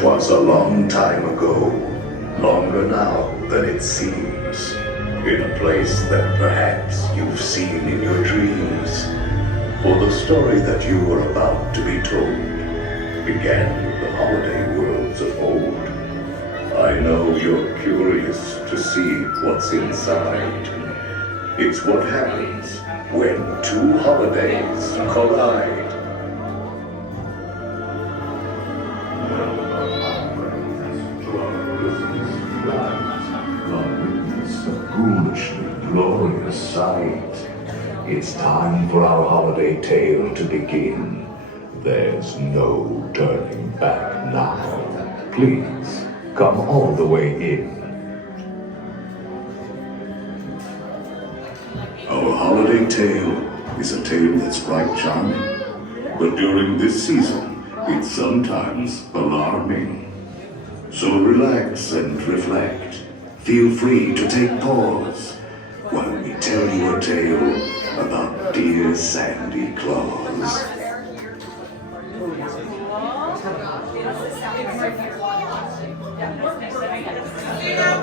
'Twas a long time ago, longer now than it seems, in a place that perhaps you've seen in your dreams. For the story that you are about to be told began with the holiday worlds of old. I know you're curious to see what's inside. It's what happens when two holidays collide. Ghoulishly glorious sight. It's time for our holiday tale to begin. There's no turning back now. Please, come all the way in. Our holiday tale is a tale that's quite charming, but during this season, it's sometimes alarming. So relax and reflect. Feel free to take pause while we tell you a tale about dear Sandy Claus.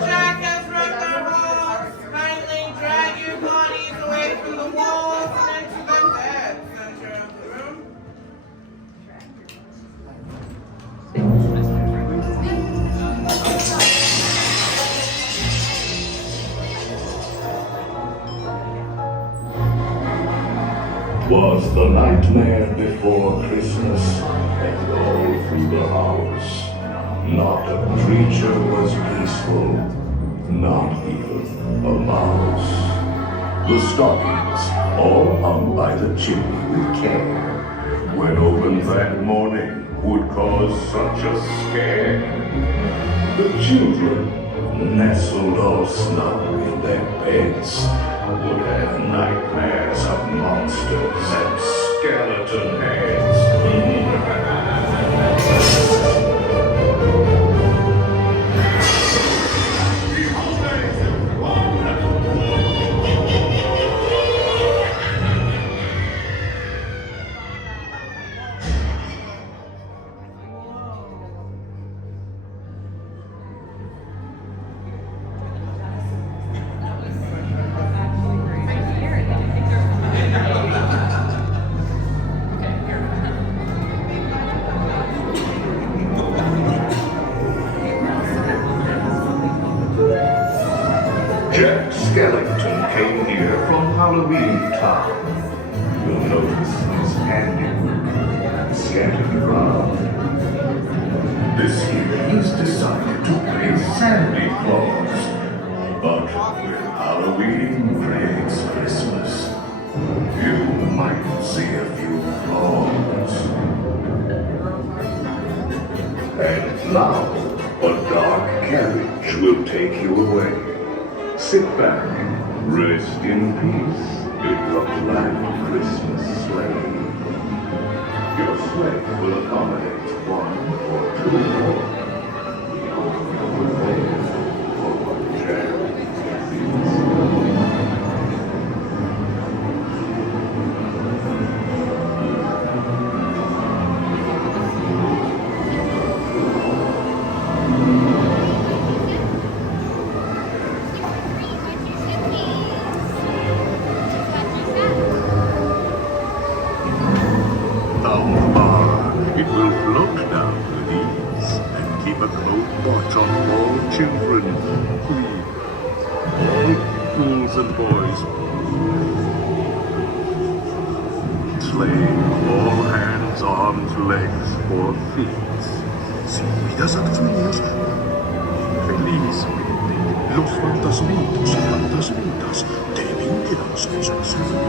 Jack has wrecked our halls. Kindly drag your bodies away from the walls and into the dead center of the room. Was the nightmare before Christmas, and all through the house. Not a creature was peaceful, not even a mouse. The stockings, all hung by the chimney with care, when opened that morning, would cause such a scare. The children, nestled all snug in their beds, would have nightmares of monsters and skeleton heads. Jack Skellington came here from Halloween Town. You'll notice his handiwork scattered around. This year he's decided to play Sandy Claus. But when Halloween creates Christmas, you might see a few flaws. And now, a dark carriage will take you away. Sit back, rest in peace in your black Christmas sleigh. Your sleigh will accommodate one or two more. You're there for what Jack sees. It will float down with ease and keep a close watch on all children. Please, all fools and boys. Sleigh, all hands, arms, legs, or feet. Sin cuidas a tus niños, feliz. Los fantasmitos y fantasmitas deben quedarse en su seno.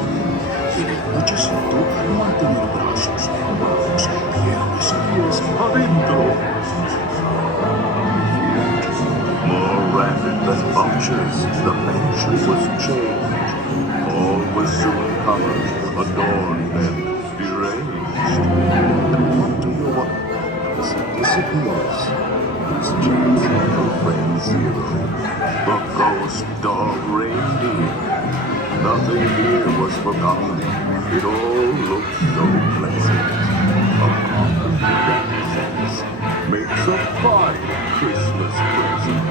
En el nochecito, mantener brazos, manos, piernas y pies adentro. More rapid than vultures, the mansion was changed. All was soon covered, adorned, and deranged. Want to know what disappears? It's Jack's little friend Zero. The ghost dog reindeer. Nothing here was forgotten. It all looked so pleasant. A coffin with sense makes a fine Christmas present.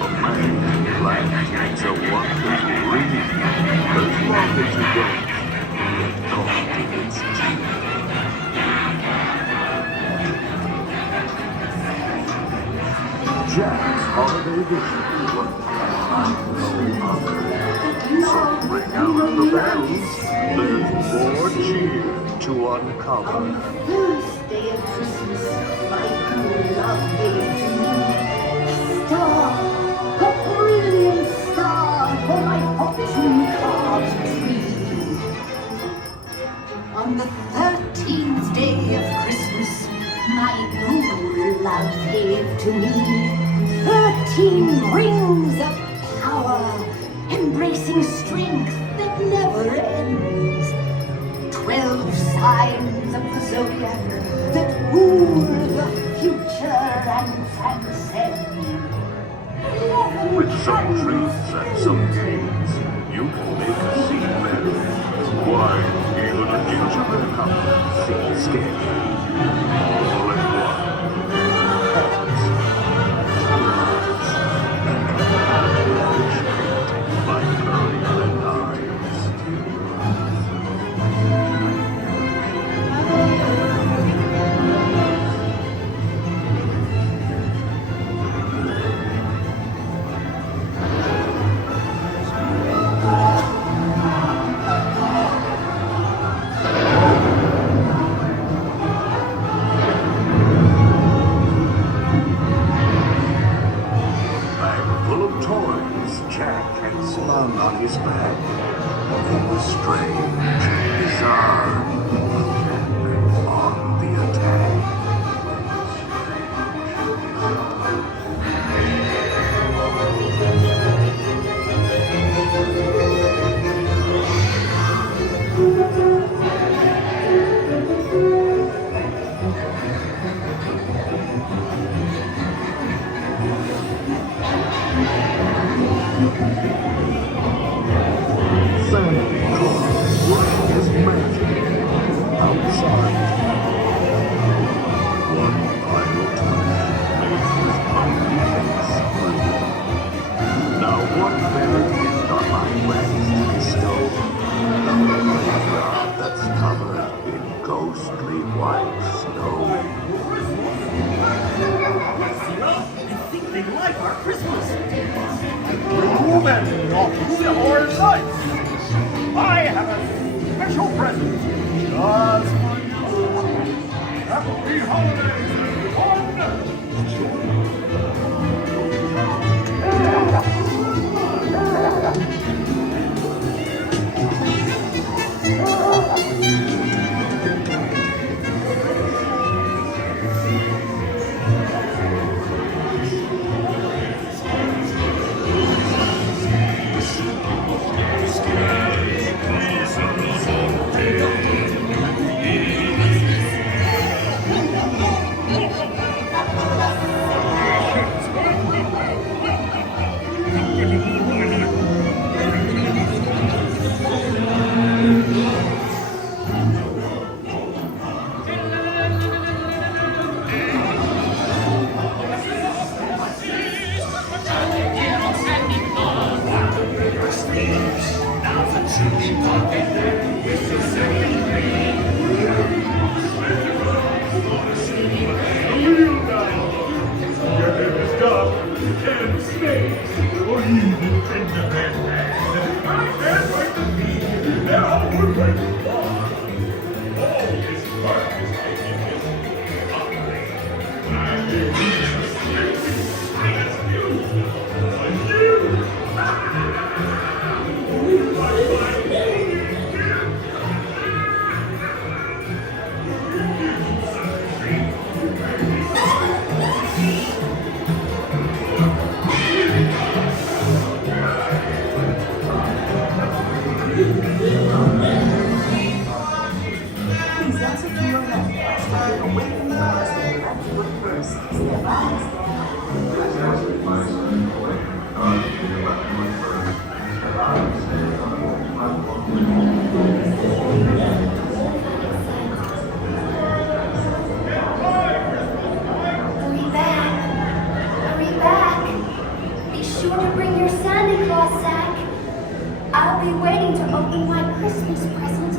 A man plans a wonderful dream. As long as he don't get caught in its teeth. Jack's holiday vision was so ring out the bells. There's more cheer to uncover. First day of Christmas, my good love gave to me star, a brilliant star for my fortune carved tree. On the 13th day of Christmas, my good love gave to me 13 rings of power, embracing strength that never ends. 12 signs of the zodiac that rule the future and transcend. With some treats and some games, you can make a scene merry. Why, even a gingerbread house seems scary. All at once. Hats, gloves, by curling and knives. Bag full of toys, Jack had slung on his back. It was strange, bizarre, and on the attack. Santa Claus working his magic outside. One final touch makes his pumpkin face blue. Now what better gift on my wax to bestow than the playground that's covered in ghostly white snow? I think they like our Christmas. Move and off to the horror sights. I have a special present just for you. Happy holidays, be waiting to open my Christmas present.